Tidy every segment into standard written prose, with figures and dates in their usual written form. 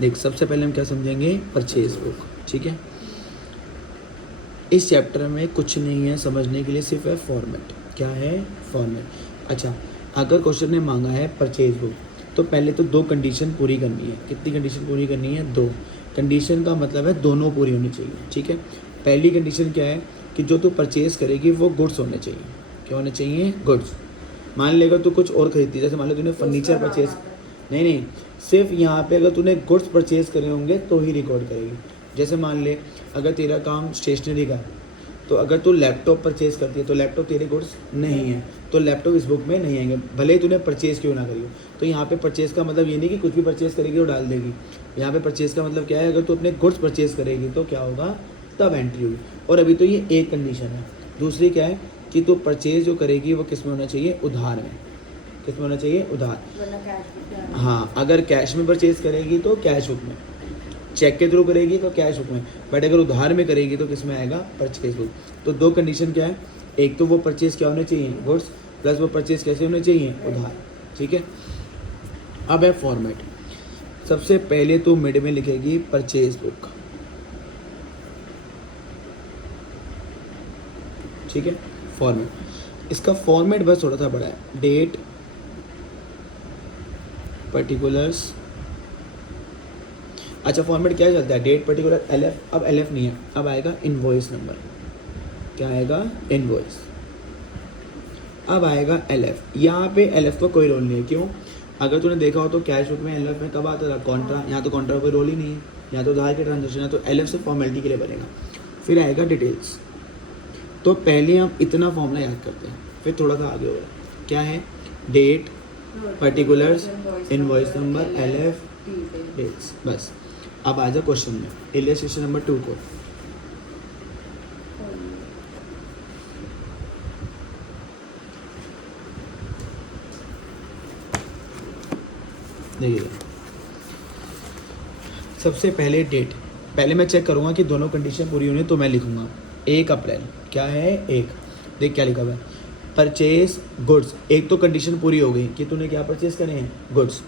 देख सबसे पहले हम क्या समझेंगे, परचेज बुक, ठीक है। इस चैप्टर में कुछ नहीं है समझने के लिए, सिर्फ है फॉर्मेट। क्या है, फॉर्मेट। अच्छा, अगर क्वेश्चन ने मांगा है परचेज बुक तो पहले तो 2 कंडीशन पूरी करनी है। कितनी कंडीशन पूरी करनी है, 2 कंडीशन का मतलब है दोनों पूरी होनी चाहिए, ठीक है। पहली कंडीशन क्या है कि जो तू परचेज करेगी वो गुड्स होने चाहिए। क्या होने चाहिए, गुड्स। मान ले अगर तू कुछ और खरीदती, जैसे मान लो तूने फर्नीचर परचेज, नहीं, सिर्फ यहाँ पे अगर तूने गुड्स परचेज करे होंगे तो ही रिकॉर्ड करेगी। जैसे मान ले अगर तेरा काम स्टेशनरी का है तो अगर तू लैपटॉप परचेज करती है तो लैपटॉप तेरे गुड्स नहीं है, तो लैपटॉप इस बुक में नहीं आएंगे, भले ही तूने परचेज़ क्यों ना करी हो। तो यहाँ पे परचेज़ का मतलब ये नहीं कि कुछ भी परचेज़ करेगी और डाल देगी। यहाँ पे परचेज़ का मतलब क्या है, अगर तू अपने गुड्स परचेज़ करेगी तो क्या होगा, तब एंट्री होगी। और अभी तो ये एक कंडीशन है। दूसरी क्या है कि तू परचेज़ जो करेगी वो किस में होना चाहिए, उधार में। किस में होना चाहिए, उधार। हाँ, अगर कैश में परचेज़ करेगी तो कैश बुक में, चेक के थ्रू करेगी तो कैश बुक में, बट अगर उधार में करेगी तो किस में आएगा, परचेज बुक। तो 2 कंडीशन क्या है, एक तो वो परचेज क्या होने चाहिए, गुड्स, प्लस वो परचेज कैसे होने चाहिए, उधार, ठीक है। अब है फॉर्मेट। सबसे पहले तो मिड में लिखेगी परचेज बुक, ठीक है। फॉर्मेट, इसका फॉर्मेट बस थोड़ा सा बड़ा है, डेट, पर्टिकुलर्स। अच्छा, फॉर्मेट क्या चलता है, डेट, पर्टिकुलर, एलएफ। अब एलएफ नहीं है, अब आएगा इनवॉइस नंबर। क्या आएगा, इनवॉइस। अब आएगा एलएफ। यहाँ पे एलएफ का कोई रोल नहीं है, क्यों, अगर तूने देखा हो तो कैश बुक में एलएफ में कब आता था, कॉन्ट्रा। यहाँ तो कॉन्ट्रा का कोई रोल ही नहीं है, यहाँ तो उधार के ट्रांजेक्शन है, तो एलएफ से फॉर्मेलिटी के लिए बनेगा। फिर आएगा डिटेल्स। तो पहले हम इतना फॉर्मूला याद करते हैं, फिर थोड़ा सा आगे होगा। क्या है, date, particulars, invoice number, LF, details, बस। अब आ जाओ क्वेश्चन में, इलस्ट्रेशन नंबर 2 को। देखिए, सबसे पहले डेट, पहले मैं चेक करूंगा कि दोनों कंडीशन पूरी होनी, तो मैं लिखूंगा 1 अप्रैल। क्या है, 1। देख क्या लिखा हुआ है, परचेज गुड्स। एक तो कंडीशन पूरी हो गई कि तूने क्या परचेज करे हैं, गुड्स,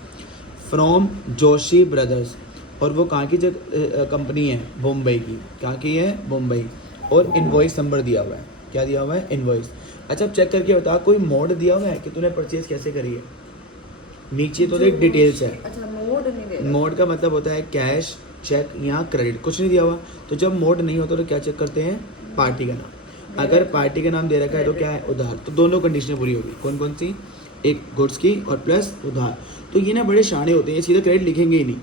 फ्रॉम जोशी ब्रदर्स। और वो कहाँ की कंपनी है, बम्बई की। कहाँ की है, बम्बई। और इनवॉइस नंबर दिया हुआ है। क्या दिया हुआ है, इनवॉइस। अच्छा, अब चेक करके बता, कोई मोड दिया हुआ है कि तूने परचेज कैसे करी है, नीचे तो देख डिटेल्स है। अच्छा, मोड नहीं दे रहा। मोड का मतलब होता है कैश, चेक या क्रेडिट, कुछ नहीं दिया हुआ। तो जब मोड नहीं होता तो क्या चेक करते हैं, पार्टी का नाम। अगर पार्टी का नाम दे रखा है तो क्या है, उधार। तो दोनों कंडीशनें पूरी होगी। कौन कौन सी, एक गुड्स की और प्लस उधार। तो ये ना बड़े शाणे होते हैं, सीधा क्रेडिट लिखेंगे ही नहीं,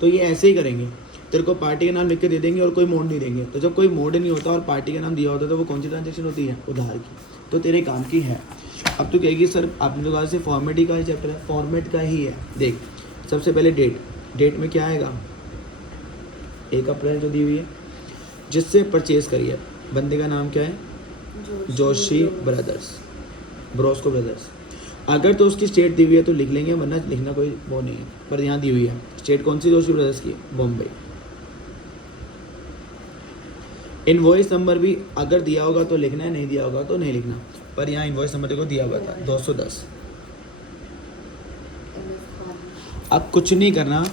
तो ये ऐसे ही करेंगे, तेरे को पार्टी का नाम लिख के दे देंगे और कोई मोड नहीं देंगे। तो जब कोई मोड नहीं होता और पार्टी का नाम दिया होता है तो वो कौन सी ट्रांजेक्शन होती है, उधार की। तो तेरे काम की है। अब तो कहेगी सर आपने तो कहा से फॉर्मेट ही का ही चैप्टर है, फॉर्मेट का ही है। देख सबसे पहले डेट, डेट में क्या आएगा, 1 अप्रैल जो दी हुई है, जिससे परचेज करी है। बंदे का नाम क्या है, जोशी ब्रदर्स, ब्रोस्को ब्रदर्स। अगर तो उसकी स्टेट दी हुई है तो लिख लेंगे, वरना लिखना कोई वो नहीं है, पर यहाँ दी हुई है स्टेट कौन सी, जोशी ब्रदर्स की, बॉम्बे। इनवॉइस नंबर भी अगर दिया होगा तो लिखना है, नहीं दिया होगा तो नहीं लिखना, पर यहाँ इनवॉइस नंबर देखो दिया हुआ था 210। अब कुछ नहीं करना,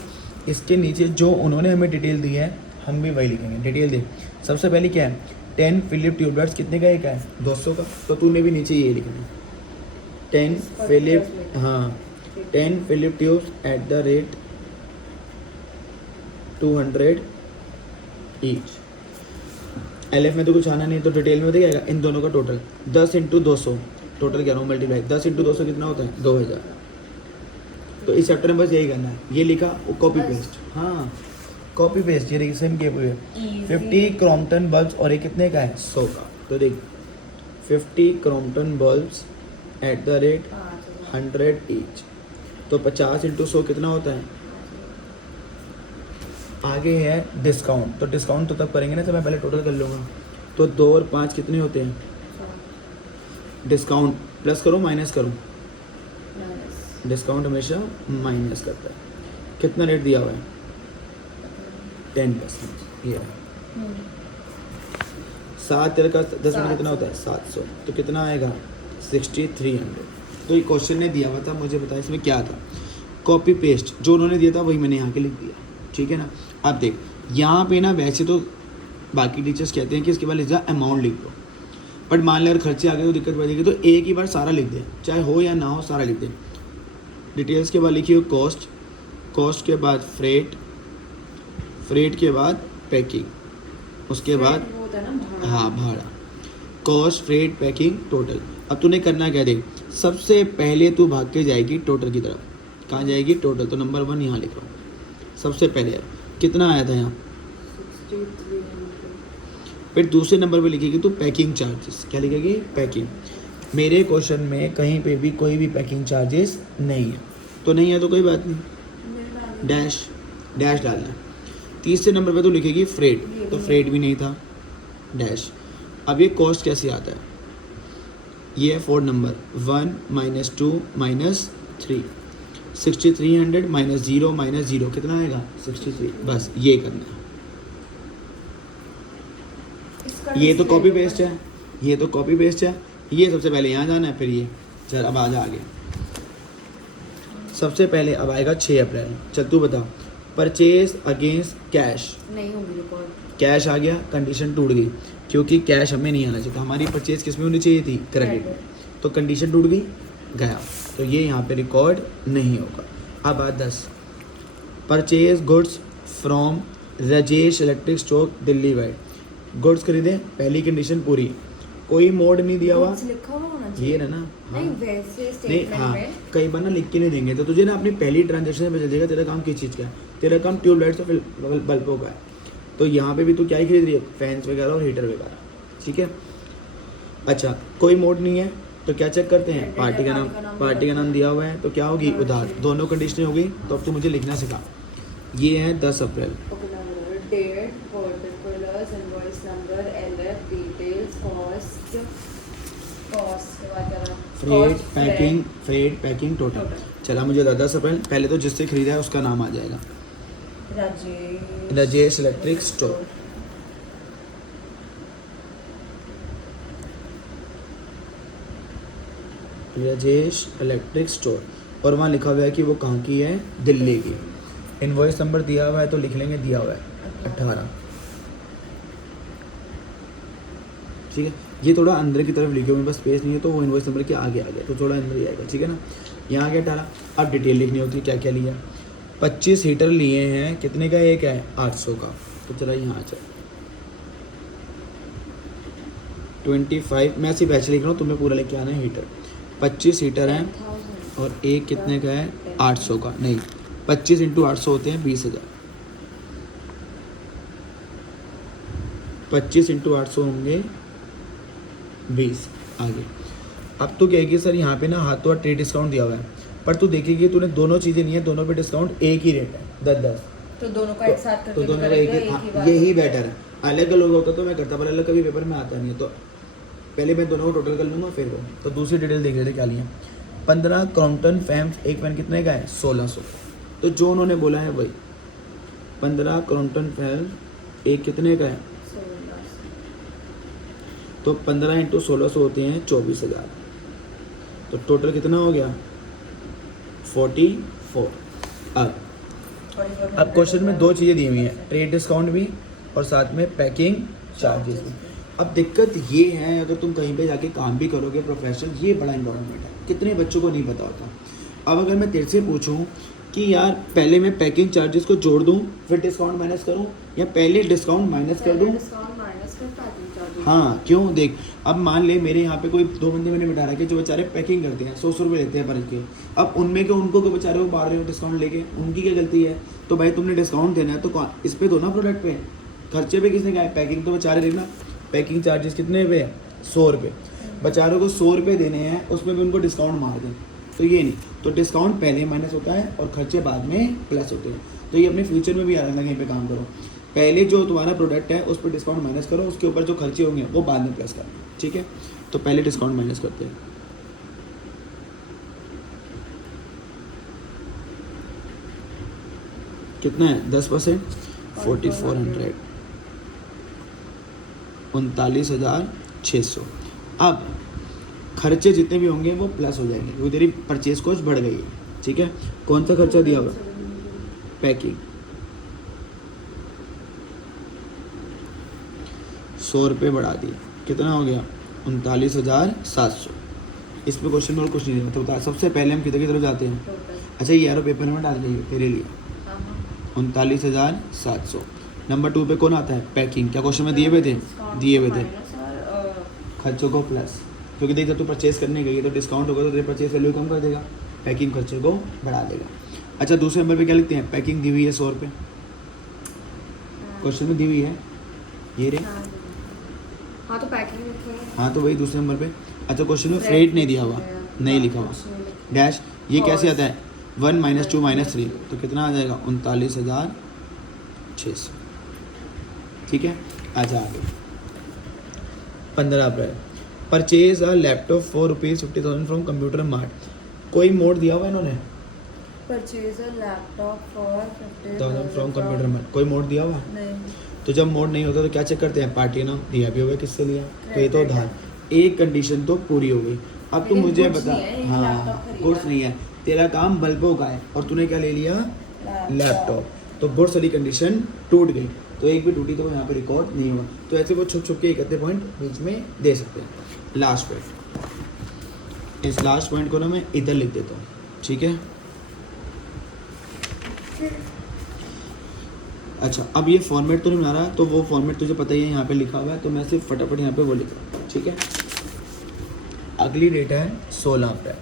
इसके नीचे जो उन्होंने हमें डिटेल दी है हम भी वही लिखेंगे। डिटेल दे, सबसे पहले क्या है, 10 फिलिप ट्यूबलाइट्स कितने का एक है, 200 का। तो तूने भी नीचे ये लिखना है, 10 फिलिप, हाँ 10 Philip tubes at the rate 200 each. LF में तो कुछ आना नहीं, तो डिटेल में दिखाएगा इन दोनों का टोटल 10 × 200, टोटल क्या रहा हूँ मल्टीप्लाई, 10 × 200 कितना होता है, 2000। तो इस चैप्टर में बस यही करना है, ये लिखा वो कॉपी पेस्ट, हाँ कॉपी पेस्ट, ये सेम किए हुए 50 क्रॉम्पटन बल्ब्स, और ये कितने का है, 100 का। तो देख 50 Crompton bulbs at the rate 100 each, तो 50 × 100 कितना होता है। आगे है डिस्काउंट, तो डिस्काउंट तो तब करेंगे ना, तो मैं पहले टोटल कर लूँगा। तो 2 और 5 कितने होते हैं, डिस्काउंट प्लस करूँ माइनस करूँ, डिस्काउंट हमेशा माइनस करता है। कितना रेट दिया हुआ है, 10%। ये 7 तेरे का 10 मिनट कितना होता है, 700, तो कितना आएगा 6300। तो ये क्वेश्चन ने दिया हुआ था, मुझे बताया इसमें क्या था। कॉपी पेस्ट जो उन्होंने दिया था वही मैंने यहाँ के लिख दिया, ठीक है ना। अब देख यहाँ पे ना वैसे तो बाकी टीचर्स कहते हैं कि इसके बाद लिख जा अमाउंट लिख दो, बट मान ले अगर खर्चे आ गए तो दिक्कत पड़ेगी, तो एक ही बार सारा लिख दे, चाहे हो या ना हो सारा लिख दे। डिटेल्स के बाद लिखिए कॉस्ट, कॉस्ट के बाद फ्रेट, फ्रेट के बाद पैकिंग, उसके बाद वो होता है ना भाड़ा। हाँ भाड़ा, कॉस्ट फ्रेट पैकिंग टोटल। अब तूने करना क्या देख, सबसे पहले तू भाग के जाएगी टोटल की तरफ। कहाँ जाएगी? टोटल। तो नंबर 1 यहाँ लिख रहा हूँ सबसे पहले। कितना आया था यहाँ? 6300। फिर दूसरे नंबर पे लिखेगी तो पैकिंग चार्जेस। क्या लिखेगी? पैकिंग। मेरे क्वेश्चन में कहीं पे भी कोई भी पैकिंग चार्जेस नहीं है, तो नहीं है तो कोई बात नहीं, डैश डैश डालना है। तीसरे नंबर पे तो लिखेगी फ्रेट, तो फ्रेट भी नहीं था, डैश। अब ये कॉस्ट कैसे आता है? ये है 4 नंबर, 1 - 2 - 3, 6300 -0 -0 कितना आएगा? 63। बस ये करना है। ये तो कॉपी पेस्ट है, ये तो कॉपी पेस्ट है। ये सबसे पहले यहाँ जाना है, फिर ये चल अब आ आगे। सबसे पहले अब आएगा 6 अप्रैल। चल तू बता, परचेज अगेंस्ट कैश, नहीं होगी रिकॉर्ड। कैश आ गया, कंडीशन टूट गई क्योंकि कैश हमें नहीं आना चाहिए था, हमारी परचेज किस में होनी चाहिए थी? क्रेडिट में। तो कंडीशन टूट गई, गया, तो ये यहाँ पे रिकॉर्ड नहीं होगा। अब आ 10, purchase goods from Rajesh electric store Delhi wide. Goods खरीदे, पहली कंडीशन पूरी, कोई मोड नहीं दिया हुआ, कुछ लिखा हुआ होना चाहिए। ये ना हाँ। नहीं वैसे नहीं स्टेटमेंट हाँ, में कई बार ना लिख के नहीं देंगे, तो तुझे ना अपनी पहली ट्रांजेक्शन में चल तेरा काम किस चीज़ का है। तेरा काम ट्यूबलाइट्स और बल्बों का है, तो यहाँ पे भी तू क्या ही खरीद रही है? फैंस वगैरह और हीटर वगैरह, ठीक है। अच्छा कोई मोड नहीं है तो क्या चेक करते हैं? पार्टी का नाम, पार्टी का नाम दिया हुआ है तो क्या होगी? उधार। दोनों कंडीशनें हो गई, तो अब तो मुझे लिखना सिखा। ये है 10 April, date, particulars, invoice number, LF, details, cost, cost के बाद क्या? Freight packing, freight packing total. चला मुझे 10 अप्रैल, पहले तो जिससे खरीदा है उसका नाम आ जाएगा, Rajesh electric store. Rajesh electric store, और वहाँ लिखा हुआ है कि वो कहाँ की है? दिल्ली की। इनवॉइस नंबर दिया हुआ है तो लिख लेंगे, दिया हुआ है 18, ठीक है। ये थोड़ा अंदर की तरफ लिखे हुए, बस स्पेस नहीं है तो वो इनवॉइस नंबर के आगे आ गया, तो थोड़ा अंदर ही आएगा, ठीक है ना। यहाँ आ गया 18। अब डिटेल लिखनी होती है, क्या क्या लिया। 25 हीटर लिए हैं, कितने का एक है? 800 का। तो चला यहाँ आ जाए 25, मैं सिर्फ ऐसे लिख रहा हूँ, तुम्हें पूरा लेके आना है हीटर। 25 हीटर हैं और एक कितने का है? 800 का। नहीं, 25 × 800 होते हैं 20,000। 25 × 800 होंगे 20। आगे अब तो कहेगी सर यहाँ पे ना हाथों हाथ ट्रेड डिस्काउंट दिया हुआ है, पर तू देखेगी तूने दोनों चीज़ें नहीं है, दोनों पे डिस्काउंट एक ही रेट है, 10-10। तो दोनों का एक साथ करके तो दोनों का करेंगे, एक ही, ही बात यही होगी। बेटर है। अलग अलग होता तो मैं करता, पर अलग कभी पेपर में आता नहीं है, तो पहले मैं दोनों को टोटल कर लूँगा फिर वो। तो दूसरी डिटेल देख लेते क्या लिए। 15 क्रॉम्पटन फैम्स, एक पेन कितने का है? 1600। तो जो उन्होंने बोला है वही, 15 क्रॉम्पटन फैम्स एक कितने का है? 1600। तो 15 × 1600 होते हैं 24,000। तो टोटल कितना हो गया? 44। अब क्वेश्चन में दो चीज़ें दी हुई हैं, ट्रेड डिस्काउंट भी और साथ में पैकिंग चार्जेस भी। अब दिक्कत ये है, अगर तुम कहीं पे जाके काम भी करोगे प्रोफेशनल, ये बड़ा इंपॉर्टेंट है, कितने बच्चों को नहीं पता होता। अब अगर मैं तेरे से पूछूं कि यार पहले मैं पैकिंग चार्जेस को जोड़ दूं फिर डिस्काउंट माइनस करूं, या पहले डिस्काउंट माइनस कर दूं? डिस्काउंट माइनस कर पैकिंग चार्जेस। हाँ, क्यों? देख अब मान ले मेरे यहाँ पे कोई 2 बंदे मैंने बिठा रखे जो बेचारे पैकिंग करते हैं, 100 रुपये लेते हैं पर के। अब उनमें के उनको के बेचारे को बाहर रहे हो डिस्काउंट लेके, उनकी क्या गलती है? तो भाई तुमने डिस्काउंट देना है तो इस पे दो ना, प्रोडक्ट पे। खर्चे पे किसने कहा है? पैकिंग तो बेचारे देखना, पैकिंग चार्जेस कितने पे? 100 रुपये। बेचारों को 100 रुपये देने हैं, उसमें भी उनको डिस्काउंट मार दें, तो ये नहीं। तो डिस्काउंट पहले माइनस होता है और खर्चे बाद में प्लस होते हैं। तो ये अपने फ्यूचर में भी अलग अलग कहीं पे काम करो, पहले जो तुम्हारा प्रोडक्ट है उस पर डिस्काउंट माइनस करो, उसके ऊपर जो खर्चे होंगे वो बाद में प्लस करना, ठीक है। तो पहले डिस्काउंट माइनस करते हैं। कितना है? 10%, 4400, 39,600। अब खर्चे जितने भी होंगे वो प्लस हो जाएंगे क्योंकि तेरी परचेज कॉस्ट बढ़ गई है, ठीक है। कौन सा खर्चा दिया हुआ? पैकिंग। 100 रुपये बढ़ा दिए, कितना हो गया 39,700। इस पे क्वेश्चन में और कुछ नहीं है, तो बता सबसे पहले हम कितने की तरफ जाते हैं। टोटल। अच्छा ये एरो पेपर में डाल दीजिए तेरे लिए, हाँ हाँ। 39,700। नंबर 2 पे कौन आता है, पैकिंग। क्या क्वेश्चन में दिए हुए थे, दिए हुए थे माइनस और खर्चों को प्लस, क्योंकि देख जब तू परचेज करने गई है तो डिस्काउंट होगा तो तेरे परचेज वैल्यू कम कर देगा, पैकिंग खर्चे को बढ़ा देगा। अच्छा दूसरे नंबर पे क्या लिखते हैं, पैकिंग दी हुई है 100 रुपये, क्वेश्चन में दी हुई है ये रे। हाँ तो पैकिंग लिखेंगे। हाँ तो वही दूसरे नंबर पे। अच्छा क्वेश्चन में फ्रेट नहीं दिया हुआ, नहीं लिखा हुआ डैश, ये कैसे आता है 1 - 2 - 3, तो कितना आ जाएगा 39,600। ठीक है, अच्छा आगे 15 April, purchase a laptop for ₹50,000 from computer mart. कोई मोड दिया हुआ है इन्होंने, purchase a laptop for 50,000 from computer mart, कोई मोड दिया हुआ है? नहीं। तो जब मोड नहीं होता तो क्या चेक करते हैं, पार्टी नाम दिया भी होगा किससे लिया, तो ये तो उधार, एक कंडीशन तो पूरी हो गई। अब तू लेकिन मुझे goods बता, नहीं है, एक हाँ laptop खरीदा। गुड्स नहीं है, तेरा काम बल्बों का है और तूने क्या ले लिया, लैपटॉप, तो गुड्स वाली कंडीशन टूट गई, तो एक भी टूटी तो वो यहाँ पे रिकॉर्ड नहीं हुआ। तो ऐसे वो छुप छुप के एक आधे पॉइंट बीच में दे सकते हैं। लास्ट पॉइंट, इस लास्ट पॉइंट को ना मैं इधर लिख देता हूँ, ठीक है। अच्छा अब ये फॉर्मेट तो नहीं बना रहा, तो वो फॉर्मेट तुझे पता ही है यहाँ पे लिखा हुआ है, तो मैं सिर्फ फटाफट यहाँ पे वो लिख रहा हूँ, ठीक है। अगली डेट है 16 April,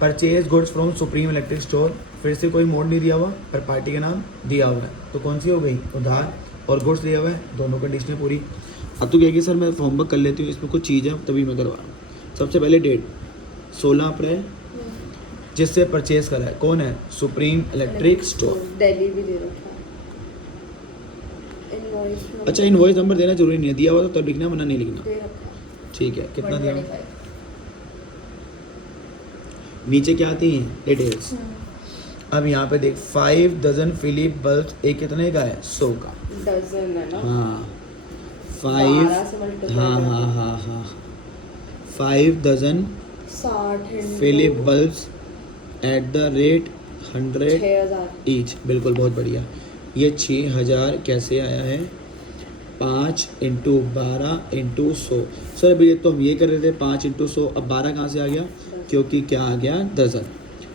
purchase goods from supreme electric store, फिर से कोई मोड नहीं दिया हुआ पर पार्टी का नाम दिया हुआ है, तो कौन सी हो गई, उधार, और गुड्स दिया हुआ है, दोनों कंडीशनें पूरी। अब तू कहेगी सर मैं होमवर्क कर लेती हूँ, इसमें कुछ चीज़ है तभी मैं करवा रहा हूँ। सबसे पहले डेट 16 अप्रैल, जिससे परचेज करा है कौन है, सुप्रीम इलेक्ट्रिक स्टोर। दिल्ली भी दे रखा है। इनवॉइस अच्छा इनवॉइस नंबर देना जरूरी नहीं है, दिया हुआ तो तब लिखना, वरना नहीं लिखना, दे रखा है। ठीक है। कितना दिया हुआ? 125। नीचे क्या आती हैं डिटेल्स। अब यहाँ पे देख 5 डजन फिलिप बल्ब, एक कितने का है, 100 का, डजन है ना। हाँ 12 5, से multiply हाँ करके। हाँ हाँ हाँ 5 dozen 60 Philip bulbs at the rate 100 6000। Each, बिल्कुल बहुत बढ़िया। ये 6000 कैसे आया है, 5 × 12 × 100। सर अभी तो हम ये कर रहे थे 5 × 100, अब 12 कहाँ से आ गया, क्योंकि क्या आ गया डजन,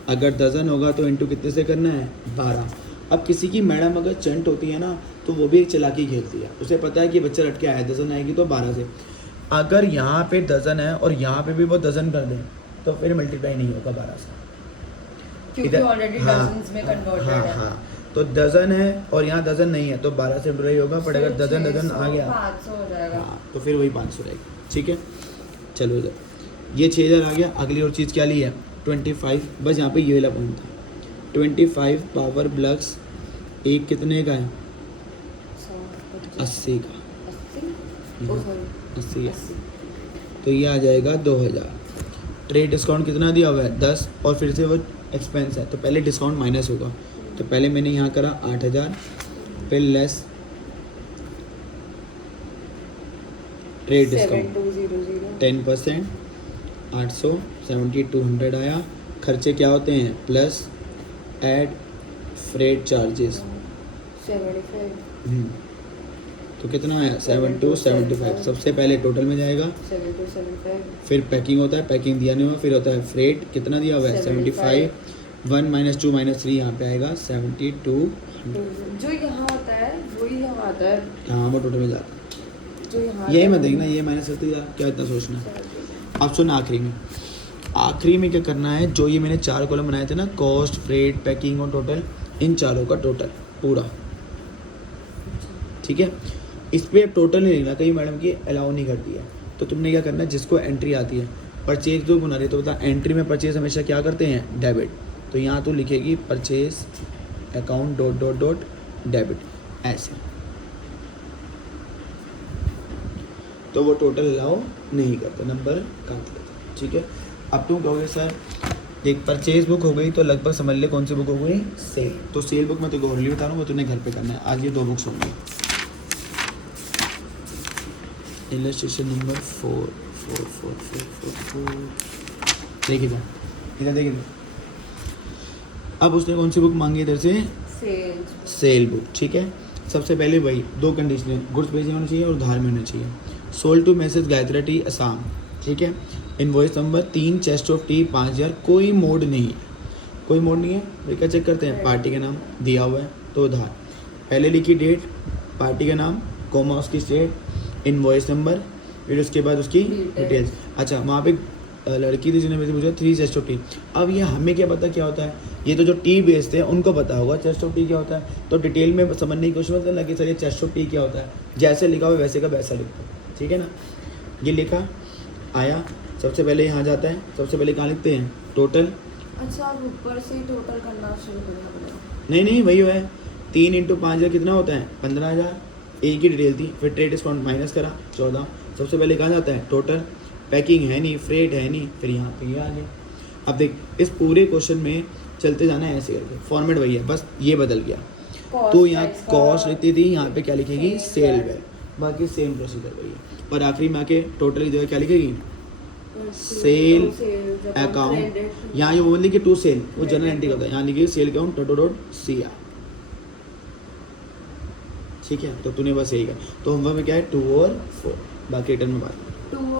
अगर डजन होगा तो इंटू कितने से करना है, 12। अब किसी की मैडम अगर चंट होती है ना तो वो भी एक चालाकी खेलती है, उसे पता है कि बच्चा रट के आया, डजन आएगी तो 12 से। अगर यहाँ पे डजन है और यहाँ पे भी वो डजन कर दें तो फिर मल्टीप्लाई नहीं होगा 12 से, क्योंकि ऑलरेडी डजन्स में कन्वर्टेड हाँ है। हाँ, तो डजन है और यहाँ डजन नहीं है तो 12 से मल्टीप्लाई होगा, पर अगर डजन डजन आ गया 500 हो जाएगा। हाँ तो फिर वही 500 रहेगी, ठीक है। चलो इधर ये 6000 आ गया। अगली और चीज़ क्या ली है, 25, बस यहाँ पे ये वाला पॉइंट था, 25 पावर ब्लक्स, एक कितने का है, 80 का, 80 है, तो ये आ जाएगा 2000। ट्रेड डिस्काउंट कितना दिया हुआ है, 10, और फिर से वो एक्सपेंस है तो पहले डिस्काउंट माइनस होगा, तो पहले मैंने यहाँ करा 8000, फिर लेस ट्रेड डिस्काउंट 10%, 800, 7200 आया। खर्चे क्या होते हैं, प्लस एड फ्रेट चार्जेस, 75। तो कितना आया 7275। सबसे पहले टोटल में जाएगा, 7275। फिर पैकिंग होता है, पैकिंग दिया नहीं हुआ, फिर होता है फ्रेट, कितना दिया हुआ है 75, 1 - 2 - 3 यहाँ पे आएगा 7200। जो यहाँ आता है वही यहाँ आता है, हाँ वो टोटल में जा रहा है, जो यहाँ यही मत देखना, ये माइनस करते जा, क्या इतना सोचना है। अब सुन आखिरी में क्या करना है, जो ये मैंने 4 कॉलम बनाए थे ना, कॉस्ट, फ्रेट, पैकिंग और टोटल, इन चारों का टोटल पूरा, ठीक है। इस पर टोटल नहीं लिखना, कहीं मैडम की अलाउ नहीं करती है, तो तुमने क्या करना है, जिसको एंट्री आती है, परचेज जो बना रही है तो बता, एंट्री में परचेज हमेशा क्या करते हैं, डेबिट, तो यहाँ तो लिखेगी परचेज अकाउंट ... डेबिट, ऐसे, तो वो टोटल अलाउ नहीं करते, नंबर काट लेते, ठीक है। अब तुम कहोगे सर देख परचेज बुक हो गई तो लगभग समझ ले कौन सी बुक हो गई, सेल, तो सेल बुक मैं तो गौरली बता रहा हूँ, वो तूने घर पे करना है। आज ये 2 बुक्स होंगी, इलस्ट्रेशन नंबर 4 देखिए इधर देखिए। अब उसने कौन सी बुक मांगी इधर से, सेल्स। सेल बुक, ठीक है। सबसे पहले वही दो कंडीशन, गुड्स भेजे होने चाहिए और उधार में होना चाहिए। Sold to Messrs Gayatri tea Assam, ठीक है। Invoice number 3 chest of tea 5000, कोई मोड नहीं है, कोई मोड नहीं है। भाई क्या चेक करते हैं, पार्टी का नाम दिया हुआ है तो उधार, पहले लिखी डेट, पार्टी का नाम, कोमा उसकी स्टेट, इनवॉइस नंबर, फिर उसके बाद उसकी डिटेल्स। अच्छा वहाँ पे लड़की थी जिन्होंने मुझे 3 चेस्ट ऑफ टी। अब ये हमें क्या पता क्या होता है, ये तो जो टी बेचते हैं उनको पता होगा चेस्ट ऑफ टी क्या होता है। तो डिटेल में समझने की कोशिश मत करना कि सर ये चेस्ट ऑफ टी क्या होता है, जैसे लिखा हुआ वैसे का वैसा लिखो, ठीक है ना। ये लिखा आया, सबसे पहले यहाँ जाता है, सबसे पहले कहाँ लिखते हैं, टोटल। अच्छा आप ऊपर से ही टोटल करना शुरू करना पड़ेगा। नहीं वही है, 3 × 5000 कितना होता है, 15000। एक ही डिटेल थी, फिर ट्रेड डिस्काउंट माइनस करा 14। सबसे पहले कहाँ जाता है, टोटल। पैकिंग है नहीं, फ्रेट है नहीं, फिर यहाँ पे ये आ गया। अब देख इस पूरे क्वेश्चन में चलते जाना है ऐसे करके, फॉर्मेट वही है, बस ये बदल गया। तो यहाँ कॉस्ट लिखती थी, यहाँ पे क्या लिखेगी, सेल वैल्यू, बाकी सेम प्रोसीजर वही है। और आखिरी में आके टोटल की जगह क्या लिखेगी, सेल अकाउंट। यहाँ ये वो लिखे टू सेल, वो जनरल एंट्री होता है, यहाँ लिखिए सेल अकाउंट .CR, ठीक है। तो तूने बस यही कहा, तो होमवर्क में क्या है 2 और 4, बाकी रिटर्न में बात।